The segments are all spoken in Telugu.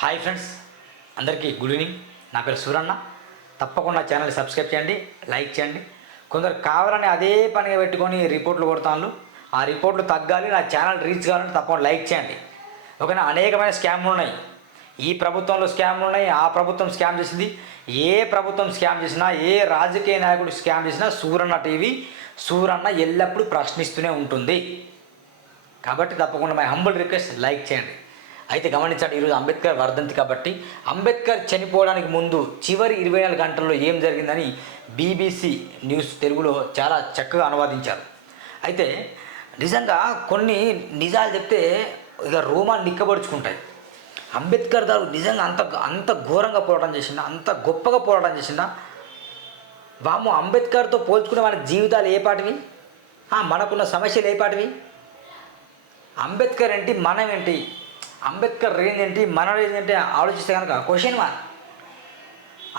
హాయ్ ఫ్రెండ్స్, అందరికీ గుడ్ ఈవినింగ్. నా పేరు సూరన్న. తప్పకుండా ఛానల్ సబ్స్క్రైబ్ చేయండి, లైక్ చేయండి. కొందరు కావాలని అదే పనిగా పెట్టుకొని రిపోర్ట్లు కొడతాను. ఆ రిపోర్ట్లు తగ్గాలి, నా ఛానల్ రీచ్ కావాలంటే తప్పకుండా లైక్ చేయండి. ఓకేనా? అనేకమైన స్కామ్లు ఉన్నాయి. ఈ ప్రభుత్వంలో స్కామ్లు ఉన్నాయి, ఆ ప్రభుత్వం స్కామ్ చేసింది. ఏ ప్రభుత్వం స్కామ్ చేసినా, ఏ రాజకీయ నాయకుడు స్కామ్ చేసినా సూరన్న టీవీ, సూరన్న ఎల్లప్పుడూ ప్రశ్నిస్తూనే ఉంటుంది. కాబట్టి తప్పకుండా మై హంబుల్ రిక్వెస్ట్, లైక్ చేయండి. అయితే గమనించండి, ఈరోజు అంబేద్కర్ వర్ధంతి కాబట్టి అంబేద్కర్ చనిపోవడానికి ముందు చివరి 24 గంటల్లో ఏం జరిగిందని బీబీసీ న్యూస్ తెలుగులో చాలా చక్కగా అనువాదించారు. అయితే నిజంగా కొన్ని నిజాలు చెప్తే ఇక రోమాలు నిక్కబడుచుకుంటాయి. అంబేద్కర్ గారు నిజంగా అంత ఘోరంగా పోరాటం చేసిందా, అంత గొప్పగా పోరాటం చేసిందా? వాము అంబేద్కర్తో పోల్చుకునే మన జీవితాలు ఏ పాటివి, మనకున్న సమస్యలు ఏ పాటివి? అంబేద్కర్ ఏంటి, మనం ఏంటి, అంబేద్కర్ రేంజ్ ఏంటి, మన రేంజ్ ఏంటి ఆలోచిస్తే కనుక క్వశ్చన్ మార్క్.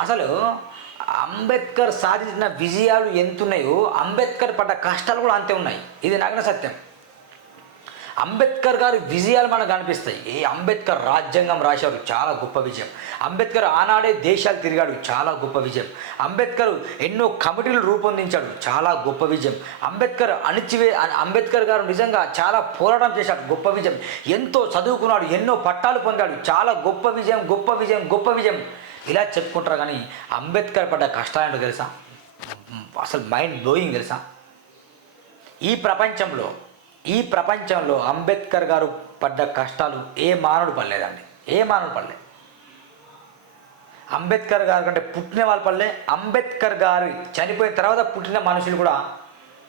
అసలు అంబేద్కర్ సాధించిన విజయాలు ఎంత ఉన్నాయో అంబేద్కర్ పడ్డ కష్టాలు కూడా అంతే ఉన్నాయి. ఇది నగ్న సత్యం. అంబేద్కర్ గారి విజయాలు మనకు కనిపిస్తాయి. ఈ అంబేద్కర్ రాజ్యాంగం రాశారు, చాలా గొప్ప విజయం. అంబేద్కర్ ఆనాడే దేశాలు తిరిగాడు, చాలా గొప్ప విజయం. అంబేద్కర్ ఎన్నో కమిటీలు రూపొందించాడు, చాలా గొప్ప విజయం. అంబేద్కర్ గారు నిజంగా చాలా పోరాటం చేశాడు, గొప్ప విజయం. ఎంతో చదువుకున్నాడు, ఎన్నో పట్టాలు పొందాడు, చాలా గొప్ప విజయం, గొప్ప విజయం, గొప్ప విజయం. ఇలా చెప్పుకుంటారు. కానీ అంబేద్కర్ పడ్డ కష్టాలేంటో తెలుసా? అసలు మైండ్ బ్లోయింగ్ తెలుసా? ఈ ప్రపంచంలో అంబేద్కర్ గారు పడ్డ కష్టాలు ఏ మానవుడు పడలేదండి, ఏ మానవుడు పడలేదు. అంబేద్కర్ గారు కంటే పుట్టిన వాళ్ళు పడలే, అంబేద్కర్ గారు చనిపోయిన తర్వాత పుట్టిన మనుషులు కూడా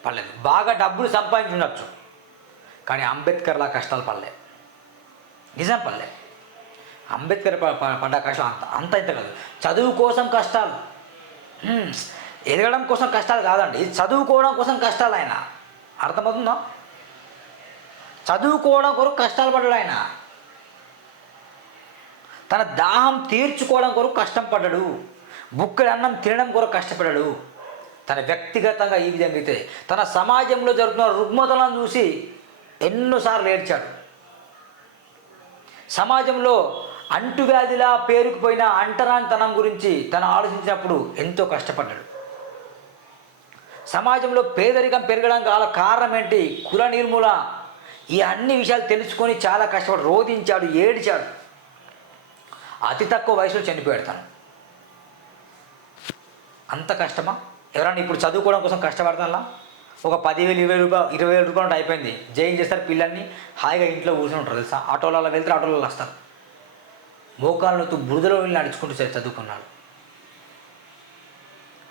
పడలేదు. బాగా డబ్బులు సంపాదించి ఉండొచ్చు, కానీ అంబేద్కర్లా కష్టాలు పడలే, నిజం పడలే. అంబేద్కర్ పడ్డ కష్టం అంత ఇంత కాదు. చదువు కోసం కష్టాలు, ఎదగడం కోసం కష్టాలు కాదండి, చదువుకోవడం కోసం కష్టాలు. ఆయన అర్థమవుతుందా? చదువుకోవడం కొరకు కష్టాలు పడ్డాడు ఆయన. తన దాహం తీర్చుకోవడం కొరకు కష్టం పడ్డాడు. బుక్కడి అన్నం తినడం కొరకు కష్టపడ్డాడు. తన వ్యక్తిగతంగా ఈ విధంగా అయితే తన సమాజంలో జరుగుతున్న రుగ్మతలను చూసి ఎన్నోసార్లు ఏడ్చాడు. సమాజంలో అంటువ్యాధిలా పేరుకుపోయిన అంటరానితనం గురించి తను ఆలోచించినప్పుడు ఎంతో కష్టపడ్డాడు. సమాజంలో పేదరికం పెరగడం కారణం ఏంటి, కుల నిర్మూలన, ఈ అన్ని విషయాలు తెలుసుకొని చాలా కష్టపడి రోధించాడు, ఏడిచాడు. అతి తక్కువ వయసులో చనిపోయాడు తను. అంత కష్టమా? ఎవరైనా ఇప్పుడు చదువుకోవడం కోసం కష్టపడతారా? ఒక 10,000, 20,000 రూపాయలు అయిపోయింది, జైన్ చేస్తారు, పిల్లల్ని హాయిగా ఇంట్లో కూర్చొని ఉంటారు తెలుసా. ఆటోలలో వెళ్తారు, ఆటోలలో వస్తారు. మోకాళ్ళతో బురదలో వెళ్ళి నడుచుకుంటూ చదువుకున్నాడు.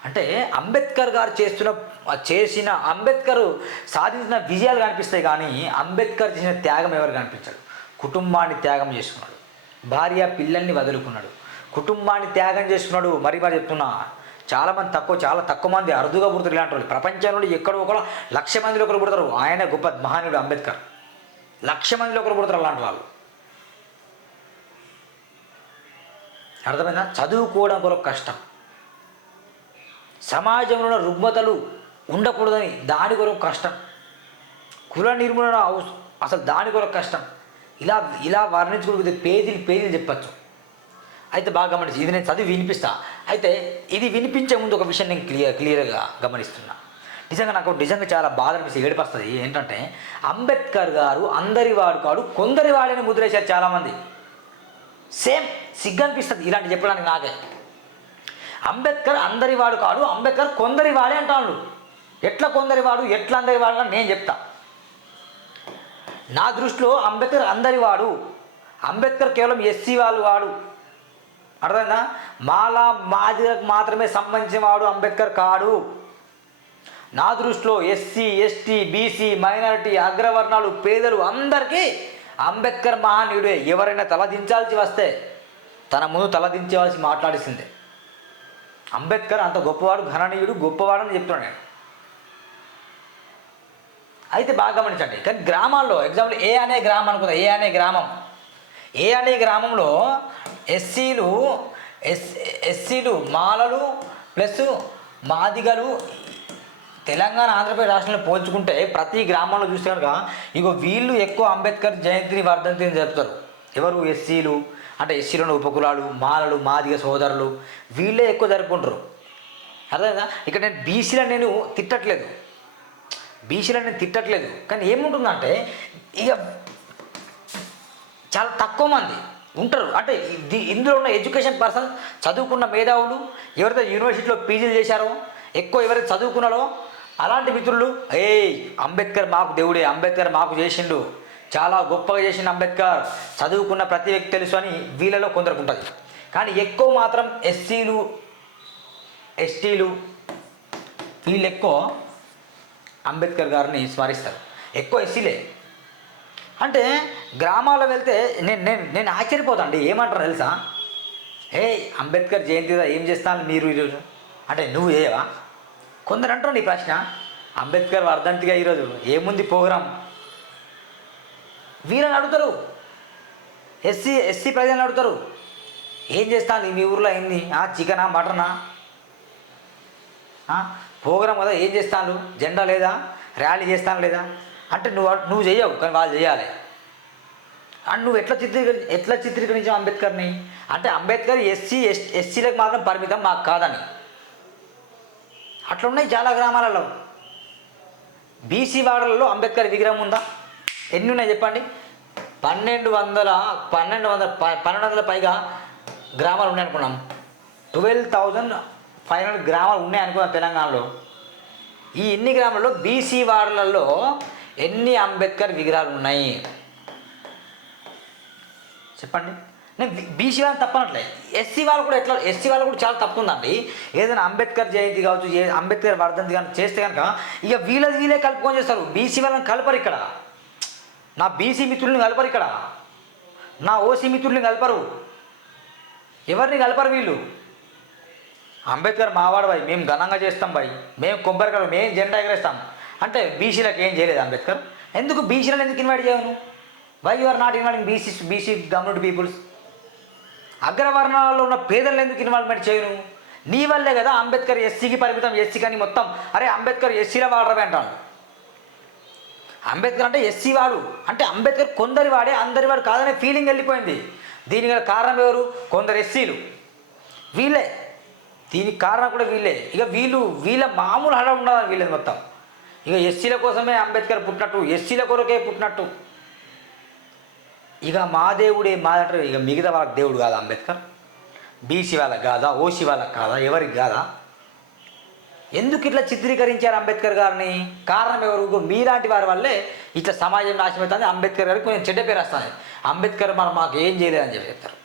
అంటే అంబేద్కర్ గారు చేసిన అంబేద్కర్ సాధించిన విజయాలు కనిపిస్తాయి, కానీ అంబేద్కర్ చేసిన త్యాగం ఎవరు కనిపించాడు? కుటుంబాన్ని త్యాగం చేసుకున్నాడు, భార్య పిల్లల్ని వదులుకున్నాడు, కుటుంబాన్ని త్యాగం చేసుకున్నాడు. మరి చెప్తున్నా, చాలా తక్కువ మంది అరుదుగా పుడతారు ఇలాంటి వాళ్ళు. ప్రపంచంలో ఎక్కడో ఒకరు 1,00,000 మందిలో ఒకరు పుడతారు. ఆయన గొప్ప మహానీయుడు అంబేద్కర్. 1,00,000 మందిలో ఒకరు పుడతారు అలాంటి వాళ్ళు. అర్థమైందా? చదువుకోవడం కొరకు కష్టం, సమాజంలో ఉన్న రుగ్మతలు ఉండకూడదని దాని కొరకు కష్టం, కుల నిర్మూలన అసలు దాని కొరకు కష్టం. ఇలా వర్ణించుకుంటే పేజీలు చెప్పచ్చు. అయితే బాగా గమనించి, ఇది నేను చదివి వినిపిస్తా. అయితే ఇది వినిపించే ముందు ఒక విషయం నేను క్లియర్గా గమనిస్తున్నా. నిజంగా చాలా బాధ అనిపిస్తుంది, ఏడిపస్తుంది. ఏంటంటే అంబేద్కర్ గారు అందరి వాడు కాడు, కొందరి వాడని ముద్రేశారు చాలామంది. సేమ్ సిగ్గు అనిపిస్తుంది ఇలాంటి చెప్పడానికి నాకే. అంబేద్కర్ అందరి వాడు కాడు, అంబేద్కర్ కొందరి వాడే అంటాడు. ఎట్లా కొందరి వాడు, ఎట్లా అందరి వాడు అని నేను చెప్తా. నా దృష్టిలో అంబేద్కర్ అందరి వాడు, అంబేద్కర్ కేవలం ఎస్సీ వాళ్ళు వాడు. అర్థమైందా? మాదిలకు మాత్రమే సంబంధించిన వాడు అంబేద్కర్ కాడు. నా దృష్టిలో ఎస్సీ, ఎస్టీ, బీసీ, మైనారిటీ, అగ్రవర్ణాలు, పేదలు అందరికీ అంబేద్కర్ మహానీయుడే. ఎవరైనా తలదించాల్సి వస్తే తన ముందు తలదించవలసి మాట్లాడిసిందే. అంబేద్కర్ అంత గొప్పవాడు, ఘననీయుడు, గొప్పవాడు అని చెప్తున్నాను నేను. అయితే బాగా గమనించండి. కానీ గ్రామాల్లో ఎగ్జాంపుల్ ఏ అనే గ్రామం అనుకుందా, ఏ అనే గ్రామంలో ఎస్సీలు మాలలు ప్లస్ మాదిగలు తెలంగాణ ఆంధ్రప్రదేశ్ రాష్ట్రంలో పోల్చుకుంటే ప్రతి గ్రామంలో చూస్తే కనుక వీళ్ళు ఎక్కువ అంబేద్కర్ జయంతిని వర్ధంతిని జరుపుతారు. ఎవరు ఎస్సీలు అంటే ఎస్సీలోని ఉపకులాలు, మాలలు, మాదిగ సోదరులు వీళ్ళే ఎక్కువ జరుపుకుంటారు. అర్థమైందా? ఇక్కడ నేను బీసీలను నేను తిట్టట్లేదు, కానీ ఏముంటుందంటే ఇక చాలా తక్కువ మంది ఉంటారు. అంటే ఇందులో ఉన్న ఎడ్యుకేషన్ పర్సన్, చదువుకున్న మేధావులు, ఎవరైతే యూనివర్సిటీలో పీజీలు చేశారో, ఎక్కువ ఎవరైతే చదువుకున్నారో అలాంటి మిత్రులు, అంబేద్కర్ మాకు దేవుడే, అంబేద్కర్ మాకు చేసిండు, చాలా గొప్పగా చేసిండు అంబేద్కర్, చదువుకున్న ప్రతి వ్యక్తి తెలుసు అని వీళ్ళలో కొందరికి ఉంటుంది. కానీ ఎక్కువ మాత్రం ఎస్సీలు, ఎస్టీలు వీళ్ళు ఎక్కువ అంబేద్కర్ గారిని స్మరిస్తారు. ఎక్కువ ఎస్సీలే. అంటే గ్రామాల్లో వెళ్తే నేను ఆశ్చర్యపోతాండి. ఏమంటారు తెలుసా? అంబేద్కర్ జయంతి ఏం చేస్తాను మీరు ఈరోజు అంటే నువ్వు చేయవా? కొందరు అంటారు నీ ప్రశ్న, అంబేద్కర్ వర్ధంతిగా ఈరోజు ఏముంది ప్రోగ్రాం? వీళ్ళని అడుగుతారు, ఎస్సీ ప్రజలను అడుగుతారు, ఏం చేస్తాను మీ ఊర్లో ఏంది, చికెనా మటనా ప్రోగ్రాం కదా, ఏం చేస్తాను, జెండా లేదా, ర్యాలీ చేస్తాను లేదా అంటే నువ్వు చేయవు, కానీ వాళ్ళు చేయాలి. అండ్ నువ్వు ఎట్లా చిత్రీకరించావు అంబేద్కర్ని అంటే అంబేద్కర్ ఎస్సీలకు మాత్రం పరిమితం, మాకు కాదని. అట్లా ఉన్నాయి చాలా గ్రామాలలో. బీసీ వాడలలో అంబేద్కర్ విగ్రహం ఉందా? ఎన్ని ఉన్నాయి చెప్పండి? 1200 పైగా గ్రామాలు ఉన్నాయనుకున్నాం. 12,500 గ్రామాలు ఉన్నాయనుకున్నాం తెలంగాణలో. ఈ ఎన్ని గ్రామాలలో బీసీ వాడలలో ఎన్ని అంబేద్కర్ విగ్రహాలు ఉన్నాయి చెప్పండి? నేను బీసీ వాళ్ళని తప్పనట్లే, ఎస్సీ వాళ్ళు కూడా చాలా తప్పు ఉందండి. ఏదైనా అంబేద్కర్ జయంతి కావచ్చు, అంబేద్కర్ వర్ధంతి కానీ చేస్తే కనుక ఇక వీళ్ళే కలుపుకొని చేస్తారు. బీసీ వాళ్ళని కలపరు ఇక్కడ, నా బీసీ మిత్రుల్ని కలపరు, ఇక్కడ నా ఓసీ మిత్రుల్ని కలపరు, ఎవరిని కలపరు వీళ్ళు. అంబేద్కర్ మావాడు బాయ్, మేము ఘనంగా చేస్తాం బాయ్, మేము కొబ్బరికాయలు, మేము జెండా ఎగరేస్తాం అంటే బీసీలకు ఏం చేయలేదు అంబేద్కర్. ఎందుకు బీసీలను ఎందుకు ఇన్వైట్ చేయను? Why you are not inviting BC community peoples? అగ్రవర్ణాలలో ఉన్న పేదలను ఎందుకు ఇన్వాల్వ్మెంట్ చేయను? నీ వల్లే కదా అంబేద్కర్ ఎస్సీకి పరిమితం, ఎస్సీ కానీ మొత్తం అరే అంబేద్కర్ ఎస్సీలో వాడరమే అంటాను. అంబేద్కర్ అంటే ఎస్సీ వాడు అంటే అంబేద్కర్ కొందరి వాడే, అందరి వాడు కాదనే ఫీలింగ్ వెళ్ళిపోయింది. దీనికి కారణం ఎవరు? కొందరు ఎస్సీలు, వీళ్ళే. దీనికి కారణం కూడా వీళ్ళే. ఇక వీళ్ళ మామూలు హడ ఉండదు వీళ్ళది మొత్తం. ఇక ఎస్సీల కోసమే అంబేద్కర్ పుట్టినట్టు, ఎస్సీల కొరకే పుట్టినట్టు. ఇక మా దేవుడే మాదంటారు. ఇక మిగతా వాళ్ళకి దేవుడు కాదా అంబేద్కర్? బీసీ వాళ్ళకి కాదా, ఓసీ వాళ్ళకి కాదా, ఎవరికి కాదా? ఎందుకు ఇట్లా చిత్రీకరించారు అంబేద్కర్ గారిని? కారణం ఎవరు? మీలాంటి వారి వల్లే ఇట్లా సమాజం నాశనం అవుతుంది. అంబేద్కర్ గారికి కొంచెం చెడ్డ పేరు వస్తుంది. అంబేద్కర్ మాకు ఏం చేయలేదని చెప్పి చెప్తారు.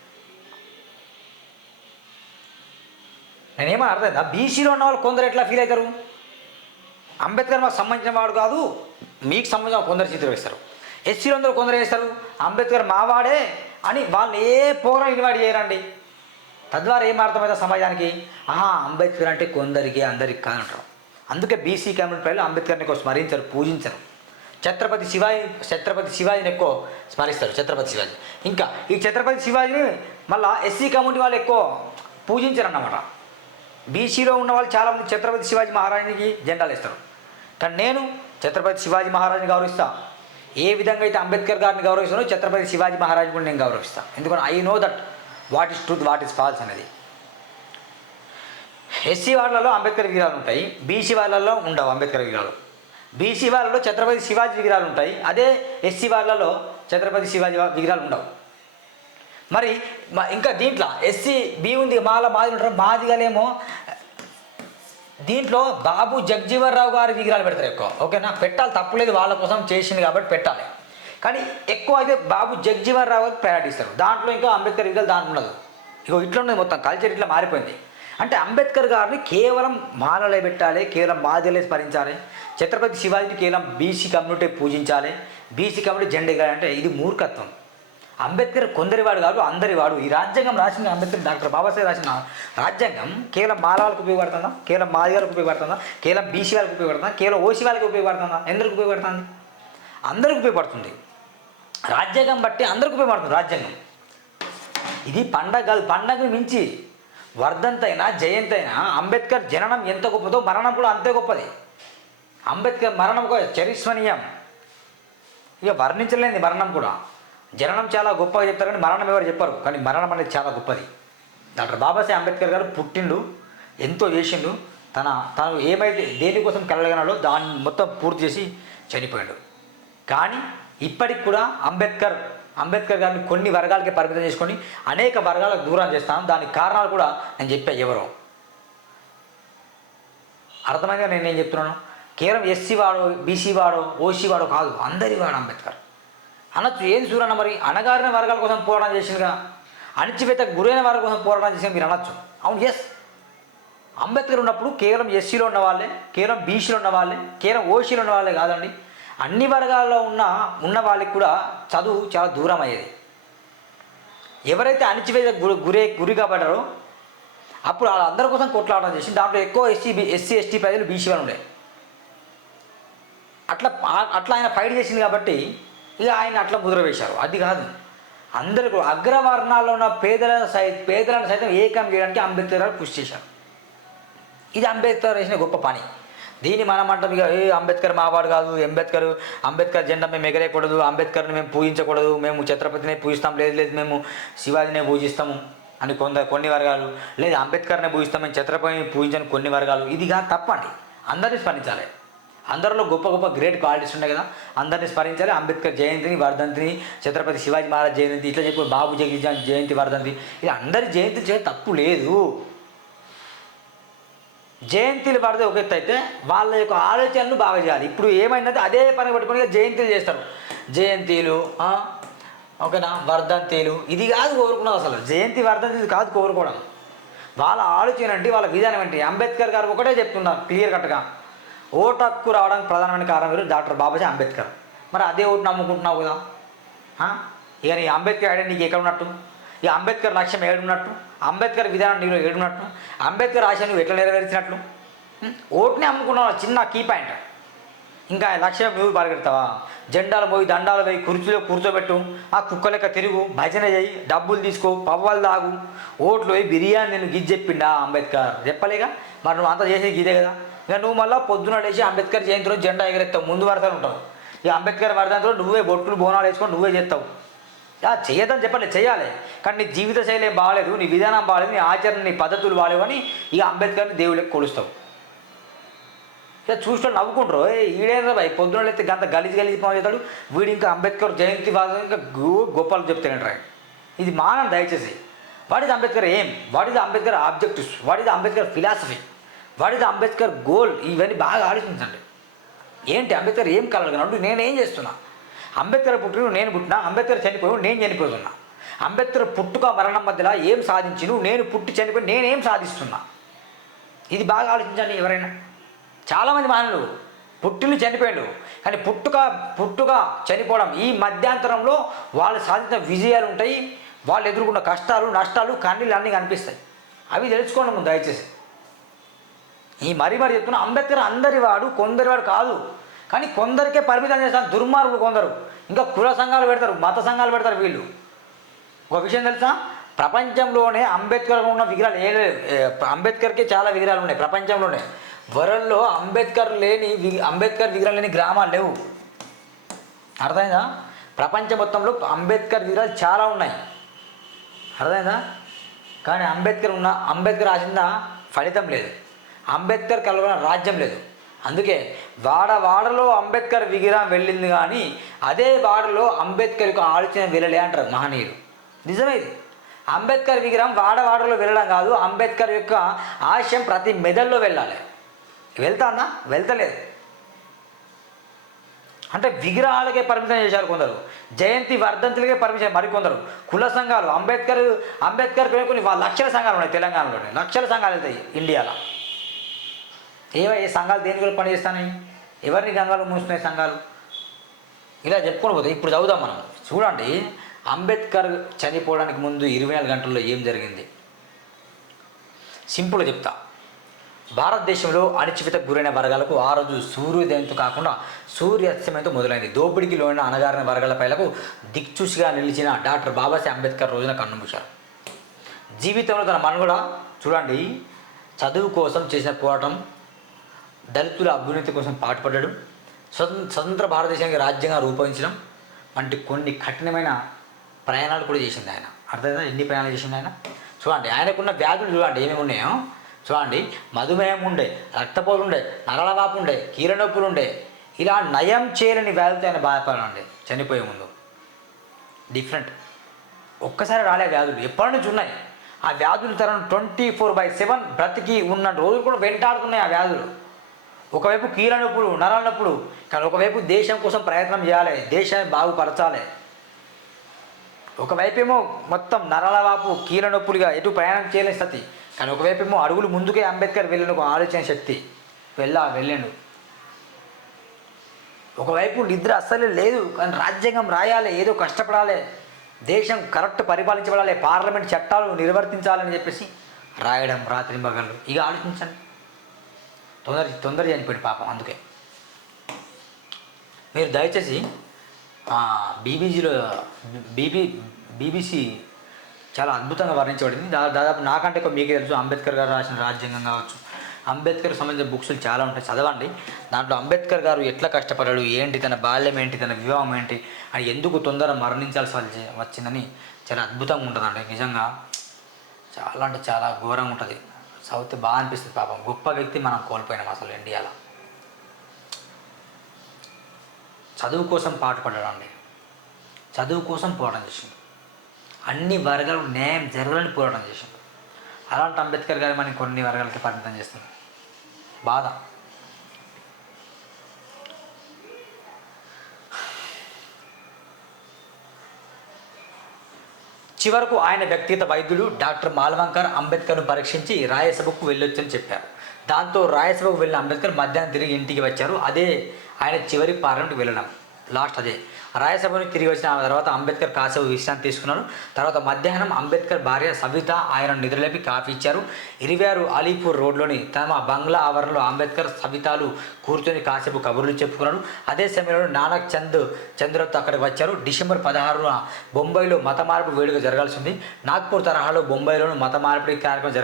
నేనేమో అర్థమైందా? బీసీలో ఉన్న వాళ్ళు కొందరు ఎట్లా ఫీల్ అవుతారు? అంబేద్కర్ మాకు సంబంధించిన వాడు కాదు, మీకు సంబంధించిన కొందరు చిత్రీకరిస్తారు. ఎస్సీలో అందరూ కొందరు వేస్తారు అంబేద్కర్ మావాడే అని, వాళ్ళని ఏ ప్రోగ్రాం ఇన్వైట్ చేయరండి. తద్వారా ఏం అర్థమవుతుంది సమాజానికి? అంబేద్కర్ అంటే కొందరికి అందరికి కాదంటారు. అందుకే బీసీ కమ్యూనిటీ ప్రజలు అంబేద్కర్ని ఎక్కువ స్మరించరు, పూజించరు. ఛత్రపతి శివాజీని ఎక్కువ స్మరిస్తారు. ఛత్రపతి శివాజీ, ఇంకా ఈ ఛత్రపతి శివాజీని మళ్ళీ ఎస్సీ కమ్యూనిటీ వాళ్ళు ఎక్కువ పూజించరు అన్నమాట. బీసీలో ఉన్న వాళ్ళు చాలామంది ఛత్రపతి శివాజీ మహారాజుకి జెండాలు ఇస్తారు. కానీ నేను ఛత్రపతి శివాజీ మహారాజుని గౌరవిస్తాను. ఏ విధంగా అయితే అంబేద్కర్ గారిని గౌరవిస్తానో ఛత్రపతి శివాజీ మహారాజు కూడా నేను గౌరవిస్తాను. ఎందుకంటే I know that what is truth, what is false అనేది. ఎస్సీ వాళ్ళలో అంబేద్కర్ విగ్రహాలు ఉంటాయి, బీసీ వాళ్ళలో ఉండవు అంబేద్కర్ విగ్రహాలు. బీసీ వాళ్ళలో ఛత్రపతి శివాజీ విగ్రహాలు ఉంటాయి, అదే ఎస్సీ వాళ్ళలో ఛత్రపతి శివాజీ విగ్రహాలు ఉండవు. మరి ఇంకా దీంట్లో ఎస్సీ బి ఉంది, మాది ఉంటారు. మాదిగలేమో దీంట్లో బాబు జగజీవన్ రావు గారి విగ్రహాలు పెడతారు ఎక్కువ. ఓకేనా, పెట్టాలి, తప్పులేదు, వాళ్ళ కోసం చేసింది కాబట్టి పెట్టాలి. కానీ ఎక్కువ అయితే బాబు జగజీవన్ రావు గారికి ప్రయారిటీ ఇస్తారు. దాంట్లో ఇంకా అంబేద్కర్ విగ్రహాలు దాంట్లో ఉండదు. ఇట్లా ఉన్నది మొత్తం కల్చర్, ఇట్లా మారిపోయింది. అంటే అంబేద్కర్ గారిని కేవలం మాలలే పెట్టాలి, కేవలం మాదిగలే స్మరించాలి. ఛత్రపతి శివాజీని కేవలం బీసీ కమ్యూనిటీ పూజించాలి, బీసీ కమ్యూనిటీ జెండా ఎగరాలంటే ఇది మూర్ఖత్వం. అంబేద్కర్ కొందరివాడు కాదు, అందరివాడు. ఈ రాజ్యాంగం రాసిన అంబేద్కర్, డాక్టర్ బాబాసాహెబ్ రాసిన రాజ్యాంగం కేవలం మాలలకు ఉపయోగపడుతుందా, కేవలం మాదిగలకు ఉపయోగపడుతుందా, కేవలం బీసీ వాళ్ళకి ఉపయోగపడుతుందా, కేవలం ఓసీ వాళ్ళకి ఉపయోగపడుతుందా? ఎందరికి ఉపయోగపడుతుంది? అందరికి ఉపయోగపడుతుంది. రాజ్యాంగం బట్టి అందరికి ఉపయోగపడుతుంది రాజ్యాంగం. ఇది పండగని మించి వర్ధంతి అయినా జయంతి అయినా అంబేద్కర్ జననం ఎంత గొప్పదో మరణం కూడా అంతే గొప్పది. అంబేద్కర్ మరణం కూడా చరిస్మనీయం, ఇక వర్ణించలేని మరణం కూడా. జననం చాలా గొప్పగా చెప్తారు కానీ మరణం ఎవరు చెప్పరు, కానీ మరణం అనేది చాలా గొప్పది. డాక్టర్ బాబాసాహెబ్ అంబేద్కర్ గారు పుట్టిండు, ఎంతో చేసిండు, తను ఏమైతే దేనికోసం కలగనాడో దాన్ని మొత్తం పూర్తి చేసి చనిపోయాడు. కానీ ఇప్పటికి కూడా అంబేద్కర్ గారిని కొన్ని వర్గాలకే పరిమితం చేసుకొని అనేక వర్గాలకు దూరం చేస్తాను. దానికి కారణాలు కూడా నేను చెప్పా. ఎవరో అర్థమైందిగా నేను చెప్తున్నాను. కేవలం ఎస్సీ వాడో, బీసీ వాడో, ఓసీ వాడో కాదు, అందరి వాడు అంబేద్కర్ అనొచ్చు. ఏం సూరన్న మరి అణగారిన వర్గాల కోసం పోరాటం చేసిందిగా, అణిచివేతకు గురైన వర్గాల కోసం పోరాటం చేసిన మీరు అనొచ్చు. అవును, ఎస్. అంబేద్కర్ ఉన్నప్పుడు కేవలం ఎస్సీలో ఉన్న వాళ్ళే, కేవలం బీసీలో ఉన్న వాళ్ళే, కేవలం ఓసీలో ఉన్న వాళ్ళే కాదండి, అన్ని వర్గాల్లో ఉన్న వాళ్ళకి కూడా చదువు చాలా దూరం అయ్యేది. ఎవరైతే అణిచివేత గురి కాబడ్డారో అప్పుడు వాళ్ళందరి కోసం కొట్లాడడం చేసి దాంట్లో ఎక్కువ ఎస్సీ ఎస్టీ ప్రజలు బీసీ వాళ్ళు ఉండే. అట్లా ఆయన ఫైట్ చేసింది కాబట్టి ఇక ఆయన అట్లా ముద్ర వేశారు. అది కాదు, అందరికీ అగ్రవర్ణాల్లో ఉన్న పేదలను సైతం ఏకం చేయడానికి అంబేద్కర్ గారు కృషి చేశారు. ఇది అంబేద్కర్ చేసిన గొప్ప పని. దీన్ని మనం అంటాం ఇక అంబేద్కర్ మావాడు కాదు, అంబేద్కర్ జెండా మేము ఎగరేయకూడదు, అంబేద్కర్ని మేము పూజించకూడదు, మేము ఛత్రపతిని పూజిస్తాం, లేదు మేము శివాజీనే పూజిస్తాము అని కొన్ని వర్గాలు, లేదు అంబేద్కర్నే పూజిస్తాం, మేము ఛత్రపతిని పూజించని కొన్ని వర్గాలు. ఇది కాదు, తప్పండి. అందరినీ స్మరించాలి. అందరిలో గొప్ప గొప్ప గ్రేట్ క్వాలిటీస్ ఉన్నాయి కదా, అందరినీ స్మరించాలి. అంబేద్కర్ జయంతిని, వర్ధంతిని, ఛత్రపతి శివాజీ మహారాజ్ జయంతి, ఇట్లా చెప్పి బాబు జగదీశ్ జయంతి, వర్ధంతి, ఇది అందరి జయంతి చేయ తప్పు లేదు. జయంతిలు పడితే ఒక ఎత్తు అయితే వాళ్ళ యొక్క ఆలోచనలు బాగా చేయాలి. ఇప్పుడు ఏమైందంటే అదే పని పట్టుకొని జయంతిలు చేస్తారు. జయంతిలు ఓకేనా, వర్ధంతిలు, ఇది కాదు కోరుకున్నది. అసలు జయంతి వర్ధంతి ఇది కాదు కోరుకోవడం. వాళ్ళ ఆలోచన అంటే, వాళ్ళ విధానం ఏంటి. అంబేద్కర్ గారు ఒకటే చెప్తున్నారు క్లియర్ కట్గా, ఓటు హక్కు రావడానికి ప్రధానమైన కారణం మీరు డాక్టర్ బాబాసాహెబ్ అంబేద్కర్. మరి అదే ఓటు నమ్ముకుంటున్నావు కదా. ఇక నీ అంబేద్కర్ ఐడియా నీకు ఎక్కడ ఉన్నట్టు, ఇక అంబేద్కర్ లక్ష్యం ఏడున్నట్టు, అంబేద్కర్ విధానం నీలో ఏడున్నట్టు, అంబేద్కర్ ఆశ నువ్వు ఎట్లా నెరవేర్చినట్లు. ఓటుని అమ్ముకున్నావు, చిన్న కీ పాయింట్. ఇంకా లక్ష్యం నువ్వు పరిగెడతావా, జెండాలు పోయి దండాలు పోయి కుర్చీలో కూర్చోబెట్టు, ఆ కుక్క లెక్క తిరుగు, భజన చేయి, డబ్బులు తీసుకో, పవ్వాలు తాగు, ఓట్లు పోయి బిర్యానీ నేను గిజ్ చెప్పిండా అంబేద్కర్ చెప్పలేగా. మరి నువ్వు అంతా చేసేది గిదే కదా. ఇక నువ్వు మళ్ళీ పొద్దున లేచి అంబేద్కర్ జయంతిలో జెండా ఎగరెత్తావు, ముందు వరుసలు ఉంటావు. ఇక అంబేద్కర్ వర్ధంతిలో నువ్వే బొట్టులు బోనాలు వేసుకొని నువ్వే చేస్తావు. చేయదని చెప్పలే, చేయాలి, కానీ నీ జీవిత శైలి ఏం బాగాలేదు, నీ విధానం బాగాలేదు, నీ ఆచరణ, నీ పద్ధతులు బాగాలేవు అని ఇక అంబేద్కర్ని దేవుళ్ళకి కొలుస్తావు. ఇక చూసిన నవ్వుకుంటారు, ఈడేనా భయ్ పొద్దున అయితే గంత గలీజ్ పని చేస్తాడు వీడు, ఇంకా అంబేద్కర్ జయంతి ఇంకా గొప్పలు చెప్తాడంటారు. ఇది మానం దయచేసి. వాట్ ఈజ్ అంబేద్కర్ ఏం, what is Ambedkar objectives, what is Ambedkar philosophy, what is Ambedkar goal, ఇవన్నీ బాగా ఆలోచించండి. ఏంటి అంబేద్కర్ ఏం కలగనట్టు నేనేం చేస్తున్నా, అంబేద్కర్ పుట్టిన నేను పుట్టినా, అంబేద్కర్ చనిపోయావు నేను చనిపోతున్నా, అంబేద్కర్ పుట్టుక మరణం మధ్యలో ఏం సాధించిను, నేను పుట్టి చనిపోయి నేనేం సాధిస్తున్నా, ఇది బాగా ఆలోచించండి. ఎవరైనా చాలామంది మహనీయులు పుట్టిన చనిపోయాడు, కానీ పుట్టుక చనిపోవడం ఈ మధ్యాంతరంలో వాళ్ళు సాధించిన విజయాలు ఉంటాయి, వాళ్ళు ఎదుర్కొన్న కష్టాలు నష్టాలు కన్నీళ్ళు అన్నీ కనిపిస్తాయి. అవి తెలుసుకోండి ముందు దయచేసి. ఈ మరీ చెప్తున్నా, అంబేద్కర్ అందరి వాడు కొందరి వాడు కాదు, కానీ కొందరికే పరిమితం చేస్తారు దుర్మార్గులు కొందరు. ఇంకా కుల సంఘాలు పెడతారు, మత సంఘాలు పెడతారు వీళ్ళు. ఒక విషయం తెలుసా, ప్రపంచంలోనే అంబేద్కర్ ఉన్న విగ్రహాలు అంబేద్కర్కి చాలా విగ్రహాలు ఉన్నాయి ప్రపంచంలోనే. వరల్డ్లో అంబేద్కర్ విగ్రహం లేని గ్రామాలు లేవు. అర్థమైందా? ప్రపంచం మొత్తంలో అంబేద్కర్ విగ్రహాలు చాలా ఉన్నాయి. అర్థమైందా? కానీ అంబేద్కర్ రాసిన ఫలితం లేదు, అంబేద్కర్ కలవన రాజ్యం లేదు. అందుకే వాడలో అంబేద్కర్ విగ్రహం వెళ్ళింది, కానీ అదే వాడలో అంబేద్కర్ యొక్క ఆలోచన వెళ్ళలే అంటారు మహనీయులు. నిజమే ఇది. అంబేద్కర్ విగ్రహం వాడలో వెళ్ళడం కాదు, అంబేద్కర్ యొక్క ఆశయం ప్రతి మెదడులో వెళ్ళాలి. వెళ్తానా? వెళ్తలేదు. అంటే విగ్రహాలకే పరిమితం చేశారు కొందరు, జయంతి వర్ధంతులకే పరిమితం మరికొందరు. కుల సంఘాలు అంబేద్కర్ కొన్ని లక్షల సంఘాలు ఉన్నాయి తెలంగాణలోనే, లక్షల సంఘాలు వెళ్తాయి ఇండియాలో. ఏ సంఘాలు దేని కూడా పనిచేస్తున్నాయి, ఎవరిని గంగాలు మూస్తున్నాయి సంఘాలు, ఇలా చెప్పుకొని పోతాయి. ఇప్పుడు చదువుదాం మనం. చూడండి, అంబేద్కర్ చనిపోవడానికి ముందు 24 గంటల్లో ఏం జరిగింది సింపుల్గా చెప్తా. భారతదేశంలో అణచివేతకు గురైన వర్గాలకు ఆ రోజు సూర్యోదయంతో కాకుండా సూర్యాస్తమయంతో మొదలైంది. దోపిడికి లోన అణగారిన వర్గాల పైలకు దిక్చూసిగా నిలిచిన డాక్టర్ బాబాసాహెబ్ అంబేద్కర్ రోజున కన్నుమూశారు. జీవితంలో తన మనుగడ చూడండి, చదువు కోసం చేసిన పోరాటం, దళితుల అభ్యున్నతి కోసం పాటుపడడం, స్వతంత్ర భారతదేశానికి రాజ్యాంగం రూపొందించడం వంటి కొన్ని కఠినమైన ప్రయాణాలు కూడా చేసింది ఆయన. అర్థమైందా? ఎన్ని ప్రయాణాలు చేసింది ఆయన? చూడండి, ఆయనకున్న వ్యాధులు చూడండి ఏమేమి ఉన్నాయో చూడండి. మధుమేహం ఉండే, రక్తపోటు ఉండే, నరళవాపు ఉండే, కీళ్ళనొప్పులు ఉండే, ఇలా నయం చేయలేని వ్యాధులతో ఆయన బాధపడాలండి చనిపోయే ముందు. డిఫరెంట్. ఒక్కసారి రాలే వ్యాధులు, ఎప్పటి నుంచి ఉన్నాయి ఆ వ్యాధులు. తరం 24/7 బ్రతికి ఉన్న రోజులు కూడా వెంటాడుతున్నాయి ఆ వ్యాధులు. ఒకవైపు కీళ్ళ నొప్పులు, నరాల నొప్పులు, కానీ ఒకవైపు దేశం కోసం ప్రయత్నం చేయాలి, దేశాన్ని బాగుపరచాలి. ఒకవైపు ఏమో మొత్తం నరాల వాపు, కీళ్ళ నొప్పులుగా ఎటు ప్రయాణం చేయలేని స్థితి, కానీ ఒకవైపు ఏమో అడుగులు ముందుకే అంబేద్కర్ వెళ్ళిన ఒక ఆలోచన శక్తి వెళ్ళండు. ఒకవైపు నిద్ర అస్సలే లేదు, కానీ రాజ్యాంగం రాయాలి, ఏదో కష్టపడాలి, దేశం కరెక్ట్ పరిపాలించబడాలి, పార్లమెంట్ చట్టాలు నిర్వర్తించాలని చెప్పేసి రాయడం రాత్రి మగళ్ళు. ఇక ఆలోచించండి, తొందర చనిపోయింది పాపం. అందుకే మీరు దయచేసి బీబీసీ చాలా అద్భుతంగా వర్ణించబడింది. దాదాపు నాకంటే మీకే తెలుసు, అంబేద్కర్ గారు రాసిన రాజ్యాంగం కావచ్చు, అంబేద్కర్ సంబంధించిన బుక్స్లు చాలా ఉంటాయి, చదవండి. దాంట్లో అంబేద్కర్ గారు ఎట్లా కష్టపడ్డాడు, ఏంటి తన బాల్యం ఏంటి, తన వివాహం ఏంటి, అని ఎందుకు తొందర మరణించాల్సి వచ్చిందని చాలా అద్భుతంగా ఉంటుందండి. నిజంగా చాలా అంటే చాలా ఘోరంగా ఉంటుంది. చదివితే బాగా అనిపిస్తుంది. పాపం గొప్ప వ్యక్తి మనం కోల్పోయినాం అసలు ఇండియాలో. చదువు కోసం పాటుపడ్డాడండి, చదువు కోసం పోరాటం చేసిండు, అన్ని వర్గాలకు న్యాయం జరగాలని పోరాటం చేసిండు. అలాంటి అంబేద్కర్ గారు మనం కొన్ని వర్గాలకి పరిమితం చేస్తున్నాం. బాధ. చివరకు ఆయన వ్యక్తిగత వైద్యుడు డాక్టర్ మాల్వంకర్ అంబేద్కర్ను పరీక్షించి రాయసభకు వెళ్ళొచ్చని చెప్పారు. దాంతో రాయసభకు వెళ్ళిన అంబేద్కర్ మధ్యాహ్నం తిరిగి ఇంటికి వచ్చారు. అదే ఆయన చివరి పార్లమెంట్కి వెళ్ళడం, లాస్ట్ అదే. రాయసభను తిరిగి వచ్చిన తర్వాత అంబేద్కర్ కాసేపు విశ్రాంతి తీసుకున్నారు. తర్వాత మధ్యాహ్నం అంబేద్కర్ భార్య సవిత ఆయనను నిద్రలేపి కాఫీ ఇచ్చారు. 26 అలీపూర్ రోడ్లోని తమ బంగ్లా ఆవరణలో అంబేద్కర్ సవితాలు కూర్చొని కాసేపు కబుర్లు చెప్పుకున్నారు. అదే సమయంలో నానక్ చంద్రతో అక్కడికి వచ్చారు. డిసెంబర్ 16న బొంబాయిలో మత మార్పు వేడుక జరగాల్సి ఉంది. నాగ్పూర్ తరహాలో బొంబాయిలోనూ మత మార్పిడి కార్యక్రమం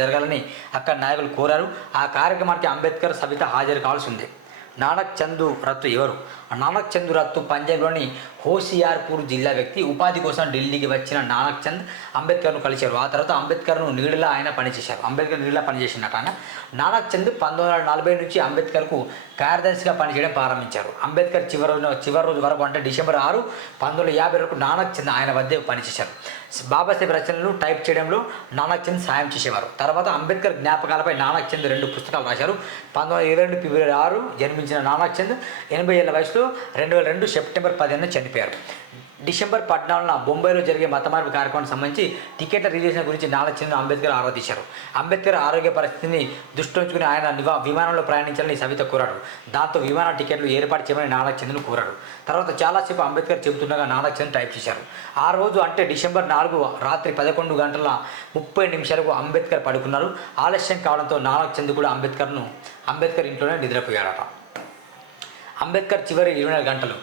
జరగాలని అక్కడ నాయకులు కోరారు. ఆ కార్యక్రమానికి అంబేద్కర్ సవిత హాజరు కావాల్సి ఉంది. నానక్ చందు రత్తు ఎవరు? నానక్ చందు రత్తు పంజాబ్లోని హోషియార్పూర్ జిల్లా వ్యక్తి. ఉపాధి కోసం ఢిల్లీకి వచ్చిన నానక్ చంద్ అంబేద్కర్ను కలిశారు. ఆ తర్వాత అంబేద్కర్ను నీడలా ఆయన పనిచేశారు. అంబేద్కర్ నీడలా పనిచేసినట్టు ఆయన. నానక్ చంద్ 1940 నుంచి అంబేద్కర్కు కార్యదర్శిగా పనిచేయడం ప్రారంభించారు. అంబేద్కర్ చివరి రోజు వరకు అంటే డిసెంబర్ 6, 1950 వరకు నానక్ చంద్ ఆయన వద్ద పనిచేశారు. బాబాసాహెబ్ రచనలు టైప్ చేయడంలో నానక్ చంద్ సాయం చేసేవారు. తర్వాత అంబేద్కర్ జ్ఞాపకాలపై నానక్ చంద్ 2 పుస్తకాలు రాశారు. 1922 ఫిబ్రవరి 6 జన్మించిన నానక్ చంద్ 80 ఏళ్ల వయసులో 2002 సెప్టెంబర్ 15న చనిపోయారు. డిసెంబర్ 14న బొంబాయిలో జరిగే మత మార్పు కార్యక్రమానికి సంబంధించి టికెట్ల రిజర్వేషన్ గురించి నానక్ చంద్ అంబేద్కర్ ఆరాధించారు. అంబేద్కర్ ఆరోగ్య పరిస్థితిని దృష్టిలో ఉంచుకుని ఆయన విమానంలో ప్రయాణించాలని సవిత కోరాడు. దాంతో విమాన టికెట్లు ఏర్పాటు చేయమని నానక్ చంద్ను కోరాడు. తర్వాత చాలాసేపు అంబేద్కర్ చెబుతుండగా నానక్ చంద్ టైప్ చేశారు. ఆ రోజు అంటే డిసెంబర్ 4 రాత్రి 11:30 అంబేద్కర్ పడుకున్నారు. ఆలస్యం కావడంతో నానక్ చంద్ కూడా అంబేద్కర్ ఇంట్లోనే నిద్రపోయాడట. అంబేద్కర్ చివరి 24 గంటలు.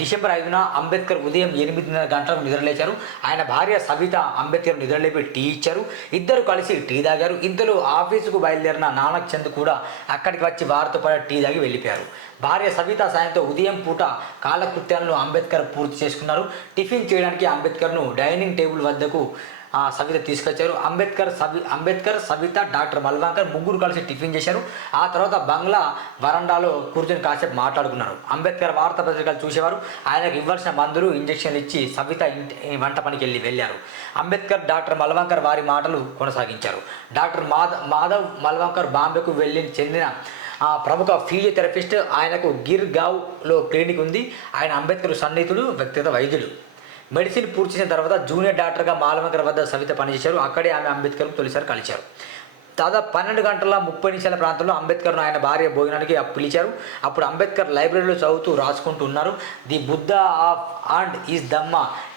డిసెంబర్ 5న అంబేద్కర్ ఉదయం 8:30 గంటలకు నిద్రలేచారు. ఆయన భార్య సవిత అంబేద్కర్ నిద్రలేపి టీ ఇచ్చారు. ఇద్దరు కలిసి టీ తాగారు. ఇంతలో ఆఫీసుకు బయలుదేరిన నానక్ చంద్ కూడా అక్కడికి వచ్చి వారితో పాటు టీ తాగి వెళ్ళిపోయారు. భార్య సవిత సాయంతో ఉదయం పూట కాలకృత్యాలను అంబేద్కర్ పూర్తి చేసుకున్నారు. టిఫిన్ చేయడానికి అంబేద్కర్ను డైనింగ్ టేబుల్ వద్దకు సవిత తీసుకొచ్చారు. అంబేద్కర్ సవిత డాక్టర్ మల్వాంకర్ ముగ్గురు కలిసి టిఫిన్ చేశారు. ఆ తర్వాత బంగ్లా వరండాలో కూర్చొని కాసేపు మాట్లాడుకున్నారు. అంబేద్కర్ వార్తాపత్రికలు చూసేవారు. ఆయనకు ఇవ్వాల్సిన మందులు ఇంజక్షన్లు ఇచ్చి సవిత వంట పనికి వెళ్ళారు. అంబేద్కర్ డాక్టర్ మల్వాంకర్ వారి మాటలు కొనసాగించారు. డాక్టర్ మాధవ్ మల్వాంకర్ బాంబేకు చెందిన ప్రముఖ ఫిజియోథెరపిస్ట్. ఆయనకు గిర్గావ్లో క్లినిక్ ఉంది. ఆయన అంబేద్కర్ సన్నిహితుడు, వ్యక్తిగత వైద్యుడు. మెడిసిన్ పూర్తి చేసిన తర్వాత జూనియర్ డాక్టర్గా మాల్వంకర్ వద్ద సవిత పనిచేశారు. అక్కడే ఆమె అంబేద్కర్కు తొలిసారి కలిశారు. దాదాపు 12:30 ప్రాంతంలో అంబేద్కర్ను ఆయన భార్య భోజనానికి పిలిచారు. అప్పుడు అంబేద్కర్ లైబ్రరీలో చదువుతూ రాసుకుంటూ ఉన్నారు. The Buddha of and is Dhamma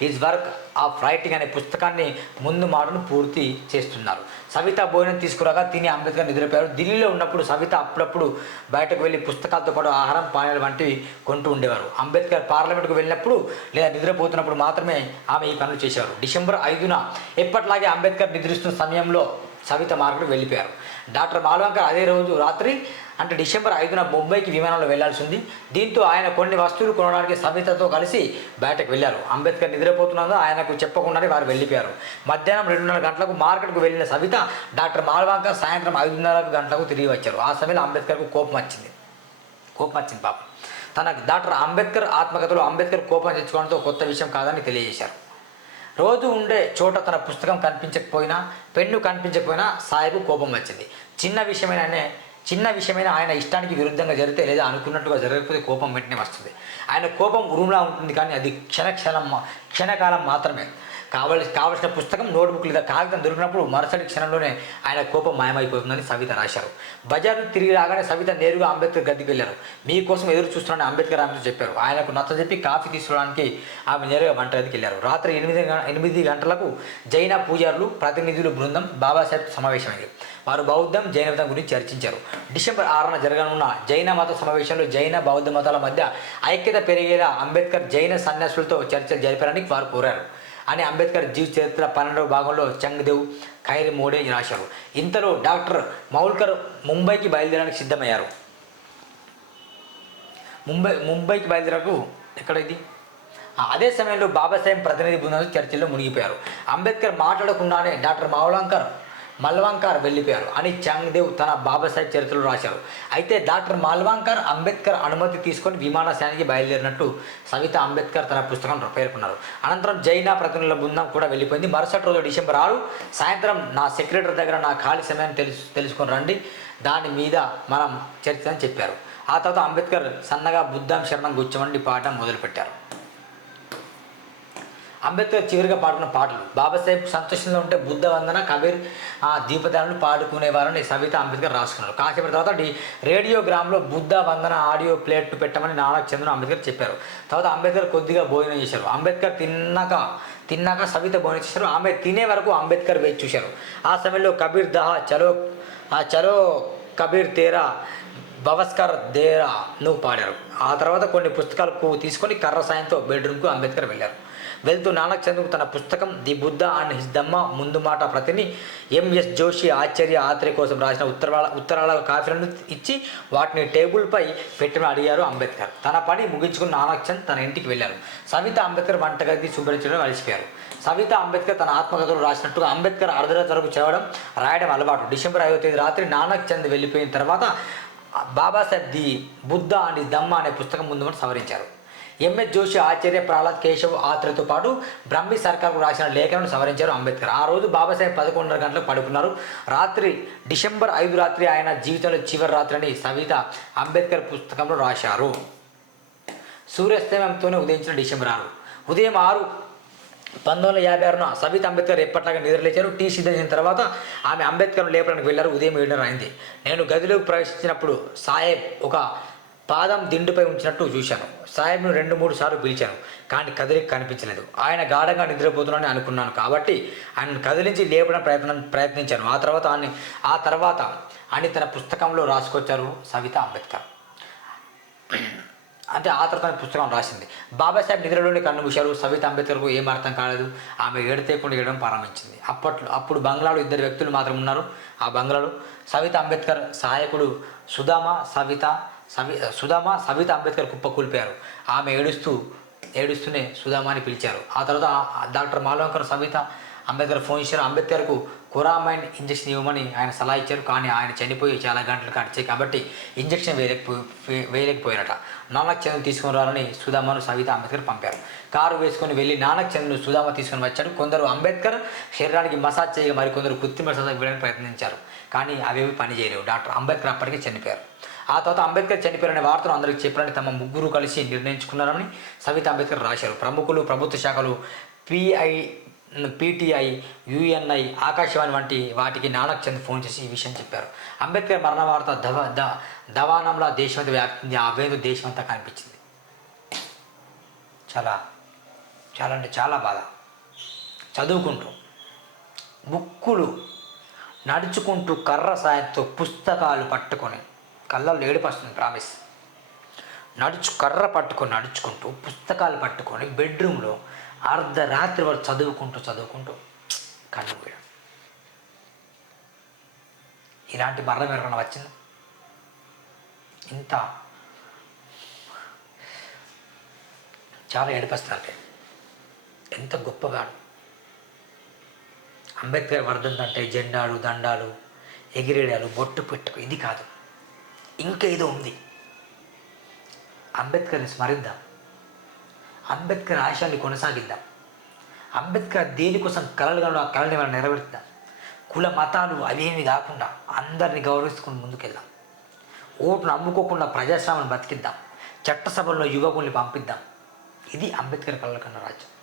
is work of writing అనే పుస్తకాన్ని ముందు మాటను పూర్తి చేస్తున్నారు. సవిత భోజనం తీసుకురాగా తిని అంబేద్కర్ నిద్రపోయారు. ఢిల్లీలో ఉన్నప్పుడు సవిత అప్పుడప్పుడు బయటకు వెళ్ళి పుస్తకాలతో పాటు ఆహారం, పానీయాలు వంటివి కొంటూ ఉండేవారు. అంబేద్కర్ పార్లమెంట్కు వెళ్ళినప్పుడు లేదా నిద్రపోతున్నప్పుడు మాత్రమే ఆమె ఈ పనులు చేశారు. డిసెంబర్ 5న ఎప్పట్లాగే అంబేద్కర్ నిద్రిస్తున్న సమయంలో సవిత మార్కెట్కి వెళ్ళిపోయారు. డాక్టర్ మాల్వంకర్ అదే రోజు రాత్రి అంటే డిసెంబర్ 5న ముంబైకి విమానంలో వెళ్లాల్సి ఉంది. దీంతో ఆయన కొన్ని వస్తువులు కొనడానికి సవితతో కలిసి బయటకు వెళ్లారు. అంబేద్కర్ నిద్రపోతున్నదో ఆయనకు చెప్పకుండానే వారు వెళ్ళిపోయారు. మధ్యాహ్నం 2:30 గంటలకు మార్కెట్కు వెళ్ళిన సవిత డాక్టర్ మాల్వాంకర్ సాయంత్రం 5:30 గంటలకు తిరిగి వచ్చారు. ఆ సమయంలో అంబేద్కర్కు కోపం వచ్చింది పాపం. తన డాక్టర్ అంబేద్కర్ ఆత్మకథలో అంబేద్కర్ కోపం తెచ్చుకోవడంతో కొత్త విషయం కాదని తెలియజేశారు. రోజు ఉండే చోట తన పుస్తకం కనిపించకపోయినా, పెన్ను కనిపించకపోయినా సాహెబ్ కోపం వచ్చింది. చిన్న విషయమైన ఆయన ఇష్టానికి విరుద్ధంగా జరిగితే లేదా అనుకున్నట్టుగా జరగకపోతే కోపం వెంటనే వస్తుంది. ఆయన కోపం ఉరుములా ఉంటుంది, కానీ అది క్షణకాలం మాత్రమే. కావలసిన పుస్తకం, నోట్బుక్ లేదా కాగితం దొరికినప్పుడు మరుసటి క్షణంలోనే ఆయన కోపం మాయమైపోతుందని సవిత రాశారు. బజారు తిరిగి రాగానే సవిత నేరుగా అంబేద్కర్ గదికి వెళ్ళారు. మీకోసం ఎదురు చూస్తున్నానని అంబేద్కర్ ఆమెతో చెప్పారు. ఆయనకు నచ్చజెప్పి కాఫీ తీసుకోవడానికి ఆమె నేరుగా వంటగదికి వెళ్ళారు. రాత్రి 8 గంటలకు జైన పూజారులు, ప్రతినిధులు బృందం బాబాసాహెబ్ సమావేశమైంది. వారు బౌద్ధం, జైన మతం గురించి చర్చించారు. డిసెంబర్ 6న జరగనున్న జైన మత సమావేశంలో జైన, బౌద్ధ మతాల మధ్య ఐక్యత పెరిగేలా అంబేద్కర్ జైన సన్యాసులతో చర్చలు జరిపారని వారు కోరారు అని అంబేద్కర్ జీవిత చరిత్ర 12వ భాగంలో చంగ్దేవ్ ఖైర్ మోడే రాశారు. ఇంతలో డాక్టర్ మౌల్కర్ ముంబైకి బయలుదేరడానికి సిద్ధమయ్యారు. ముంబైకి బయలుదేరకు ఎక్కడ ఇది? అదే సమయంలో బాబాసాహెబ్ ప్రతినిధి బృందాలు చర్చల్లో మునిగిపోయారు. అంబేద్కర్ మాట్లాడకుండానే డాక్టర్ మల్వాంకర్ వెళ్ళిపోయారు అని చంగ్దేవ్ తన బాబాసాహెబ్ చరిత్రలో రాశారు. అయితే డాక్టర్ మల్వాంకర్ అంబేద్కర్ అనుమతి తీసుకొని విమానాశ్రయానికి బయలుదేరినట్టు సవిత అంబేద్కర్ తన పుస్తకంలో పేర్కొన్నారు. అనంతరం జైన ప్రతినిధుల బృందం కూడా వెళ్ళిపోయింది. మరుసటి రోజు డిసెంబర్ 6 సాయంత్రం నా సెక్రటరీ దగ్గర నా ఖాళీ సమయాన్ని తెలుసుకొని రండి, దాని మీద మనం చర్చ అని చెప్పారు. ఆ తర్వాత అంబేద్కర్ సన్నగా బుద్ధం శరణం గుచ్చమండి పాడడం మొదలుపెట్టారు. అంబేద్కర్ చివరిగా పాడుకున్న పాటలు బాబాసాహెబ్ సంతోషంలో ఉంటే బుద్ధ వందన, కబీర్ దీపదాలను పాడుకునేవారని సవిత అంబేద్కర్ రాసుకున్నారు. కాసేపటి తర్వాత రేడియోగ్రామ్లో బుద్ధ వందన ఆడియో ప్లేట్ పెట్టమని నానక్ చంద్ర అంబేద్కర్ చెప్పారు. తర్వాత అంబేద్కర్ కొద్దిగా భోజనం చేశారు. అంబేద్కర్ తిన్నాక సవిత భోజనం చేశారు. ఆమె తినే వరకు అంబేద్కర్ వేచి చూశారు. ఆ సమయంలో కబీర్ దహా చలో కబీర్ తేరా బవస్కర్ దేరా నువ్వు పాడారు. ఆ తర్వాత కొన్ని పుస్తకాలు తీసుకొని కర్ర సాయంతో బెడ్రూమ్కు అంబేద్కర్ వెళ్ళారు. వెళ్తూ నానక్ చంద్రకు తన పుస్తకం ది బుద్ధ అండ్ హిస్ దమ్మ ముందు మాట ప్రతిని ఎంఎస్ జోషి ఆచార్య ఆత్రే కోసం రాసిన ఉత్తరాల కాపీలను ఇచ్చి వాటిని టేబుల్పై పెట్టమని అడిగారు అంబేద్కర్. తన పని ముగించుకున్న నానక్ చంద్ తన ఇంటికి వెళ్ళారు. సవిత అంబేద్కర్ వంటగది శుభ్రించడం కలిసిపోయారు. సవిత అంబేద్కర్ తన ఆత్మకథలో రాసినట్టుగా అంబేద్కర్ అర్ధరాత్రి వరకు రాయడం అలవాటు. డిసెంబర్ 5వ తేదీ రాత్రి నానక్ చంద్ వెళ్ళిపోయిన తర్వాత Babasaheb the Buddha and his Dhamma అనే పుస్తకం ముందు సవరించారు. ఎంఎస్ జోషి ఆచార్య, ప్రహ్లాద్ కేశవ్ ఆత్రేతో పాటు బ్రహ్మి సర్కార్కు రాసిన లేఖలను సవరించారు అంబేద్కర్. ఆ రోజు బాబాసాహెబ్ 11:30 గంటలకు పడుకున్నారు. డిసెంబర్ 5 రాత్రి ఆయన జీవితంలో చివరి రాత్రి అని సవిత అంబేద్కర్ పుస్తకంలో రాశారు. సూర్యాస్తమయంతోనే ఉదయించిన డిసెంబర్ 6 ఉదయం 6 1956న సవిత అంబేద్కర్ ఎప్పట్లాగా నిద్రలేచారు. టీ సిద్ధం చేసిన తర్వాత ఆమె అంబేద్కర్ను లేపడానికి వెళ్ళారు. ఉదయం 7:30 అయింది. నేను గదిలోకి ప్రవేశించినప్పుడు సాహెబ్ ఒక పాదం దిండుపై ఉంచినట్టు చూశాను. సాహెబ్ను 2-3 సార్లు పిలిచాను, కానీ కదిలిక కనిపించలేదు. ఆయన గాఢంగా నిద్రపోతున్నానని అనుకున్నాను కాబట్టి ఆయనను కదిలించి లేపడం ప్రయత్నించాను. ఆ తర్వాత అని తన పుస్తకంలో రాసుకొచ్చారు సవిత అంబేద్కర్. అంటే ఆ తర్వాత పుస్తకం రాసింది. బాబాసాహెబ్ నిద్రలోని కన్ను మూశారు. సవిత అంబేద్కర్కు ఏం అర్థం కాలేదు. ఆమె ఏడతేకుండా ఏడడం ప్రారంభించింది. అప్పుడు బంగ్లాలో 2 వ్యక్తులు మాత్రం ఉన్నారు. ఆ బంగ్లాలో సవిత అంబేద్కర్ సహాయకుడు సుధామ సవిత అంబేద్కర్ కుప్పకూలిపోయారు. ఆమె ఏడుస్తూనే సుధామాని పిలిచారు. ఆ తర్వాత డాక్టర్ మాల్వాంకర్ సవిత అంబేద్కర్ ఫోన్ చేశారు. అంబేద్కర్కు కొరామైన్ ఇంజక్షన్ ఇవ్వమని ఆయన సలహా ఇచ్చారు. కానీ ఆయన చనిపోయి చాలా గంటలు గడిచాయి కాబట్టి ఇంజక్షన్ వేయలేకపోయారట. నానక్ చంద్ను తీసుకుని రావాలని సుధామను సవిత అంబేద్కర్ పంపారు. కారు వేసుకొని వెళ్ళి నానక్ చంద్ను సుధామ తీసుకొని వచ్చాడు. కొందరు అంబేద్కర్ శరీరానికి మసాజ్ చేయగా మరికొందరు కృత్రిమ మసాజ్ ఇవ్వడానికి ప్రయత్నించారు. కానీ అవేవి పనిచేయలేవు. డాక్టర్ అంబేద్కర్ అప్పటికే చనిపోయారు. ఆ తర్వాత అంబేద్కర్ చనిపోయారనే వార్తను అందరికీ చెప్పాలని తమ ముగ్గురు కలిసి నిర్ణయించుకున్నారని సవిత అంబేద్కర్ రాశారు. ప్రముఖులు, ప్రభుత్వ శాఖలు, పీటీఐ, యుఎన్ఐ, ఆకాశవాణి వంటి వాటికి నానక్ చంద్ ఫోన్ చేసి ఈ విషయం చెప్పారు. అంబేద్కర్ మరణ వార్త దవానంలా దేశమంతా వ్యాప్తింది. ఆ వేదు దేశమంతా కనిపించింది. చాలా అంటే చాలా బాధ. చదువుకుంటూ బుక్కులు నడుచుకుంటూ కర్ర సాయంతో పుస్తకాలు పట్టుకొని కళ్ళల్లో ఏడుపు వస్తుంది ప్రామిస్. కర్ర పట్టుకొని నడుచుకుంటూ పుస్తకాలు పట్టుకొని బెడ్రూమ్లో అర్ధరాత్రి వరకు చదువుకుంటూ కళ్ళు పోయాడు. ఇలాంటి మరణం ఎవరైనా వచ్చింది? ఇంత చాలా ఏడిపిస్తారు. ఎంత గొప్పవాడు అంబేద్కర్ వర్ధంతి అంటే జెండాలు దండాలు ఎగిరేడాలు బొట్టు పెట్టుకు ఇది కాదు, ఇంకేదో ఉంది. అంబేద్కర్ని స్మరిద్దాం, అంబేద్కర్ ఆశయాన్ని కొనసాగిద్దాం, అంబేద్కర్ దేనికోసం కలలు కలడు ఆ కళని మనం నెరవేర్చుదాం. కుల మతాలు అవేమి కాకుండా అందరిని గౌరవించుకుని ముందుకెళ్దాం. ఓటును అమ్ముకోకుండా ప్రజాస్వామ్యాన్ని బతికిద్దాం. చట్టసభల్లో యువకుల్ని పంపిద్దాం. ఇది అంబేద్కర్ కళల కన్నా రాజ్యం.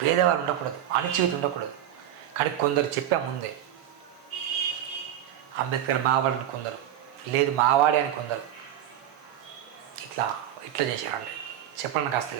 పేదవారు ఉండకూడదు, అణచివేత ఉండకూడదు. కానీ కొందరు చెప్పా ముందే, అంబేద్కర్ మావాడని కొందరు, లేదు మావాడే అని కొందరు ఇట్లా చేశారండి. చెప్పండి కాస్త